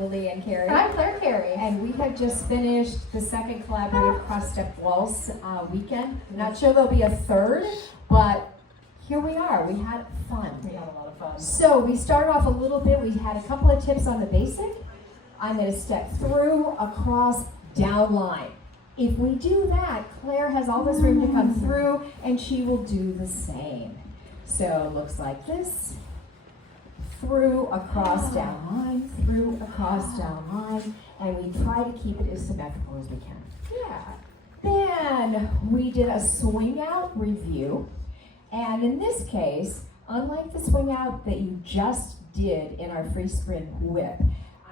Lilli Ann Claire. I'm Claire Carey. And we have just finished the second collaborative Cross-step Waltz weekend. I'm not sure there'll be a third, but here we are. We had fun. We had a lot of fun. So we started off a little bit. We had a couple of tips on the basic. I'm going to step through, across, down line. If we do that, Claire has all this room to come through, and she will do the same. So it looks like this. Through, across, down line, through, across, down line, and we try to keep it as symmetrical as we can. Yeah. Then we did a swing out review, and in this case, unlike the swing out that you just did in our free sprint whip,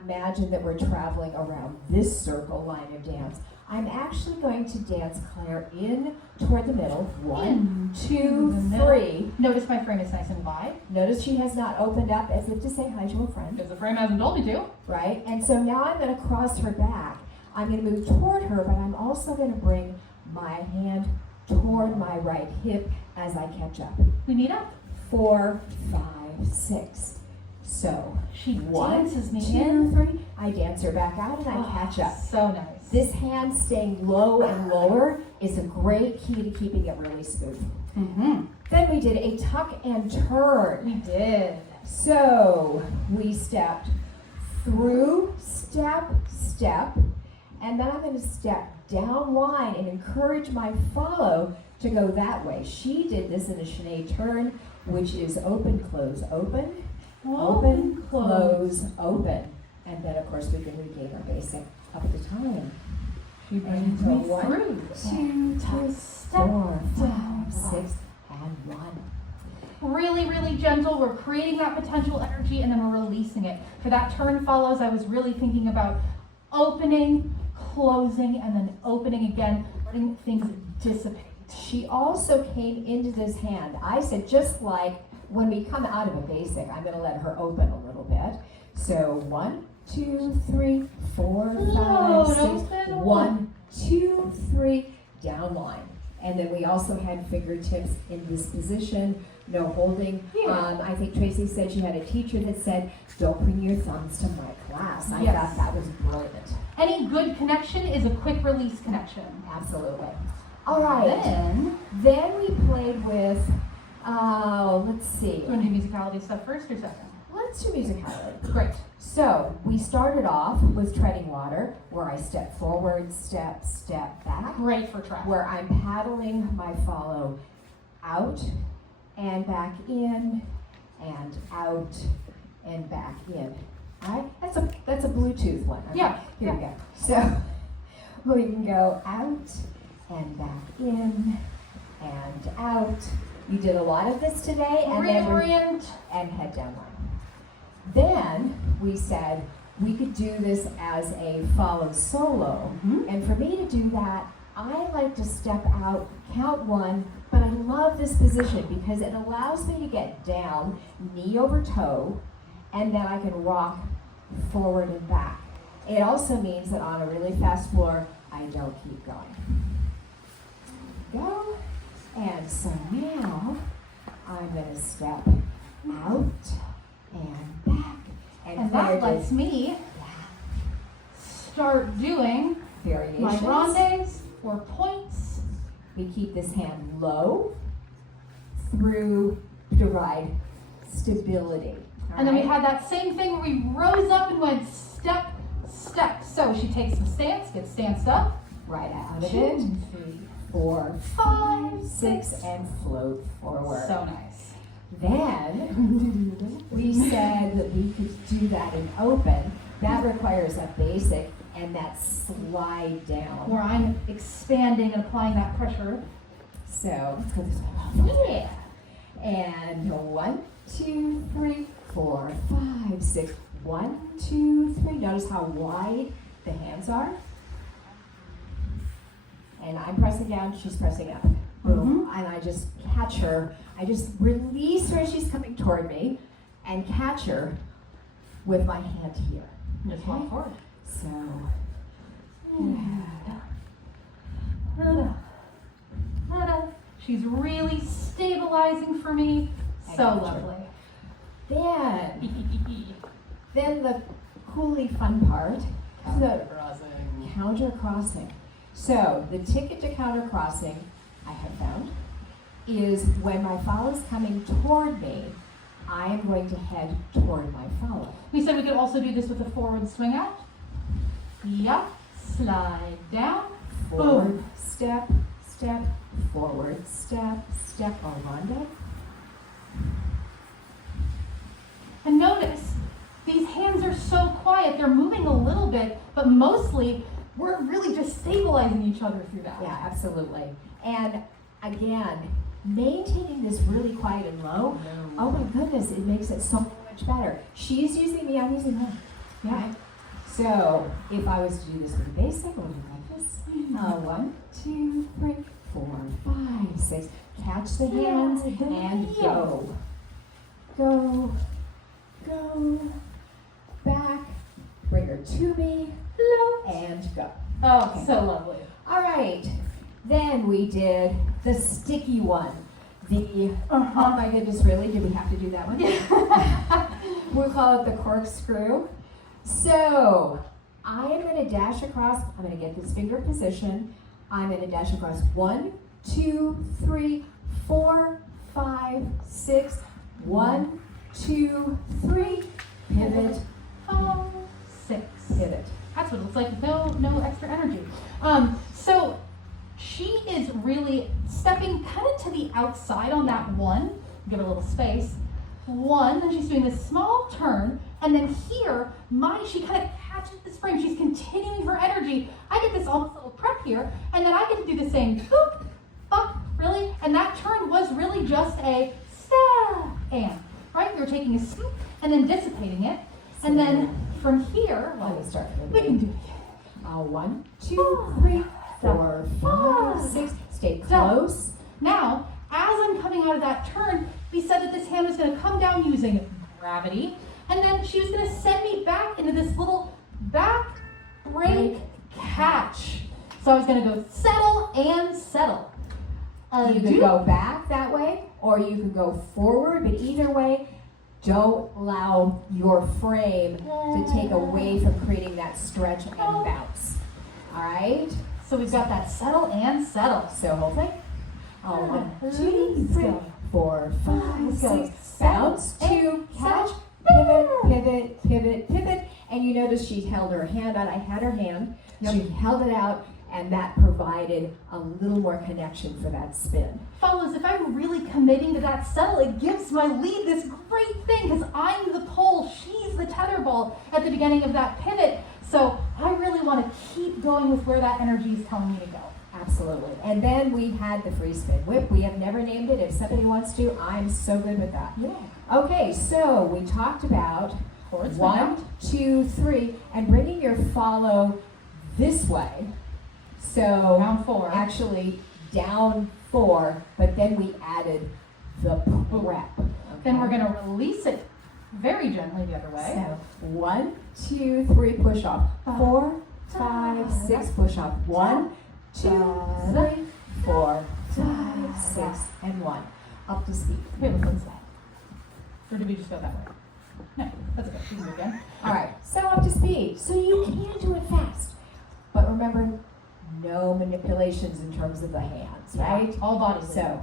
imagine that we're traveling around this circle line of dance. I'm actually going to dance Claire in toward the middle. 1, 2, 3. Notice my frame is nice and wide. Notice she has not opened up as if to say hi to a friend. Because the frame hasn't told me to. Right? And so now I'm going to cross her back. I'm going to move toward her, but I'm also going to bring my hand toward my right hip as I catch up. We meet up. 4, 5, 6. So she 1, dances me 2, in. 3. I dance her back out and I catch up. So nice. This hand staying low and lower is a great key to keeping it really smooth. Then we did a tuck and turn. We did. So we stepped through, step, step, and then I'm going to step down line and encourage my follow to go that way. She did this in a chaîné turn, which is open, close, open, open, close, open. And then, of course, we can regain our basic up at the time. She brings me through. 2, 3, 4, 5, 6, and 1. Really, really gentle. We're creating that potential energy and then we're releasing it. For that turn follows, I was really thinking about opening, closing, and then opening again, letting things dissipate. She also came into this hand. I said, just like when we come out of a basic, I'm going to let her open a little bit. So 1, 2, 3, 4, 5, 6. 1, 2, 3, down line. And then we also had fingertips in this position, no holding. I think Tracey said she had a teacher that said, don't bring your thumbs to my class. I thought that was brilliant. Any good connection is a quick release connection. Absolutely. All right. Then we played with, let's see. You want to do musicality stuff first or second? Let's do musicality. Great. So we started off with treading water, where I step forward, step, step back. Great for track. Where I'm paddling my follow out and back in, and out and back in. All right? That's a Bluetooth one. Okay? Yeah. Here we go. So we can go out and back in and out. You did a lot of this today, and Reorient and head down line. Then we said we could do this as a follow solo. And for me to do that, I like to step out, count 1, but I love this position because it allows me to get down, knee over toe, and then I can rock forward and back. It also means that on a really fast floor, I don't keep going. Go. And so now I'm going to step out and back. And that lets me start doing variations. My rondes or points. We keep this hand low through to provide stability. And then we had that same thing where we rose up and went step, step. So she takes some stance, gets stanced up. Right out of 2, it. 3, 4, 5, 6, and float forward. So nice. Then we said that we could do that in open. That requires a basic and that slide down. Where I'm expanding and applying that pressure. So let's go this way. Yeah. And 1, 2, 3, 4, 5, 6. 1, 2, 3. Notice how wide the hands are. And I'm pressing down, she's pressing up. Boom. And I just catch her. I just release her as she's coming toward me and catch her with my hand here. Just walk forward. So, she's really stabilizing for me. So lovely. then the equally fun part, the Crossing. counter crossing. So the ticket to counter crossing, I have found, is when my follow is coming toward me, I am going to head toward my follow. We said we could also do this with a forward swing out. Yup, slide down, Forward boom. step, step, forward step, step, or rondo. And notice, these hands are so quiet, they're moving a little bit, but mostly we're really just stabilizing each other through that. Yeah, absolutely. And again, maintaining this really quiet and low, oh my goodness, it makes it so much better. She's using me, I'm using her. Yeah. So if I was to do this with basic, I would do like this. 1, 2, 3, 4, 5, 6. Catch the hands and go. Go, go, back, bring her to me, and go. Oh, Okay. so lovely. All right, then we did the sticky one. Oh my goodness, really? Did we have to do that one? We'll call it the corkscrew. So, I am going to dash across, I'm going to get this finger position. I'm going to dash across 1, 2, 3, 4, 5, 6. 1, 2, 3, pivot, 6. pivot. That's what it looks like, no extra energy. So she is really stepping kind of to the outside on that 1. Give her a little space. 1, then she's doing this small turn, and then here, she kind of catches this frame. She's continuing her energy. I get this almost little prep here, and then I get to do the same boop, bop, really? And that turn was really just a step and, right? You're taking a scoop and then dissipating it. And then from here, Let me start. we can do it again. 1, 2, 3, 4, 5, 6. Stay close. Now, as I'm coming out of that turn, we said that this hand was going to come down using gravity, and then she was going to send me back into this little back break catch. So I was going to go settle and settle. You could go back that way, or you could go forward, but either way, don't allow your frame to take away from creating that stretch and bounce. All right? So we've got that settle and settle. So whole thing. 1, 2, 3, 4, 5, 6. Bounce, 2, catch, pivot, pivot, pivot, pivot. And you notice she held her hand out. I had her hand. She held it out, and that provided a little more connection for that spin. Follows, if I'm really committing to that settle, it gives my lead this great thing because I'm the pole, she's the tether ball at the beginning of that pivot. So I really want to keep going with where that energy is telling me to go. Absolutely. And then we had the free spin whip. We have never named it. If somebody wants to, I'm so good with that. Yeah. Okay, so we talked about Forward swing 1, out. 2, 3, and bringing your follow this way. So Down 4. actually down 4, but then we added the prep. Okay? Then we're going to release it very gently the other way. So 1, 2, 3, push off. 4, 5, 6, push off. 1, 2, 3, 4, 5, 6, and 1. Up to speed. Here, let's that. Or did we just go that way? No, that's okay. We can do it again. All right, so up to speed. So you can do it fast. But remember, no manipulations in terms of the hands, right? All body. So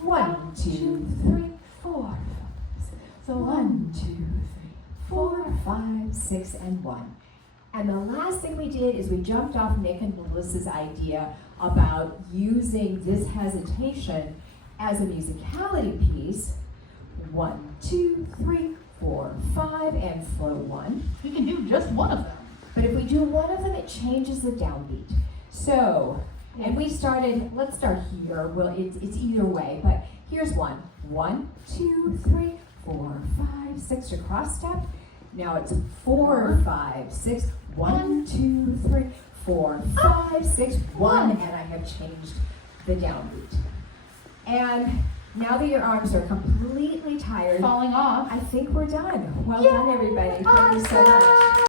1, 2, 3, 4. So 1, 2, 3, 4, 5, 6, and 1. And the last thing we did is we jumped off Nick and Melissa's idea about using this hesitation as a musicality piece. 1, 2, 3, 4, 5, and flow 1. We can do just one of them. But if we do one of them, it changes the downbeat. So, and we started, let's start here. Well, it's either way, but here's 1. 1, 2, 3, 4, 5, 6 to cross step. Now it's 4, 5, 6. 1, 2, 3, 4, 5, 6, 1, and I have changed the downbeat. And now that your arms are completely tired, Falling off. I think we're done. Well done, everybody. Thank you so much.